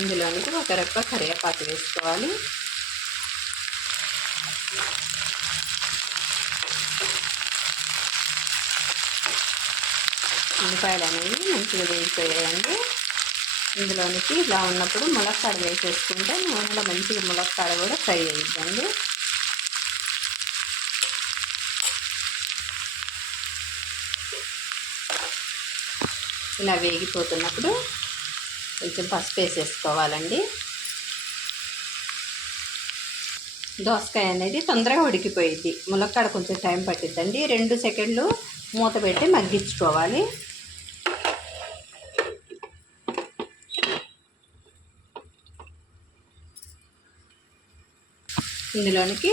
ఇందులోనికి ఒక రెక్క కరివేపాకు వేసుకోవాలి. ఉల్లిపాయలు అనేవి మంచిగా వేగిపోయాయండి. ఇందులోనికి ఇలా ఉన్నప్పుడు ములక్కాడ వేసేసుకుంటే నూనెలో మంచిగా ములక్కాడ కూడా ఫ్రై అయ్యిద్దండి. ఇలా వేగిపోతున్నప్పుడు కొంచెం పసుపు వేసేసుకోవాలండి. దోసకాయ అనేది తొందరగా ఉడికిపోయిద్ది. ములక్కాడ కొంచెం టైం పట్టిద్దండి. 2 సెకండ్లు మూత పెట్టి మగ్గించుకోవాలి. ఇందులోనికి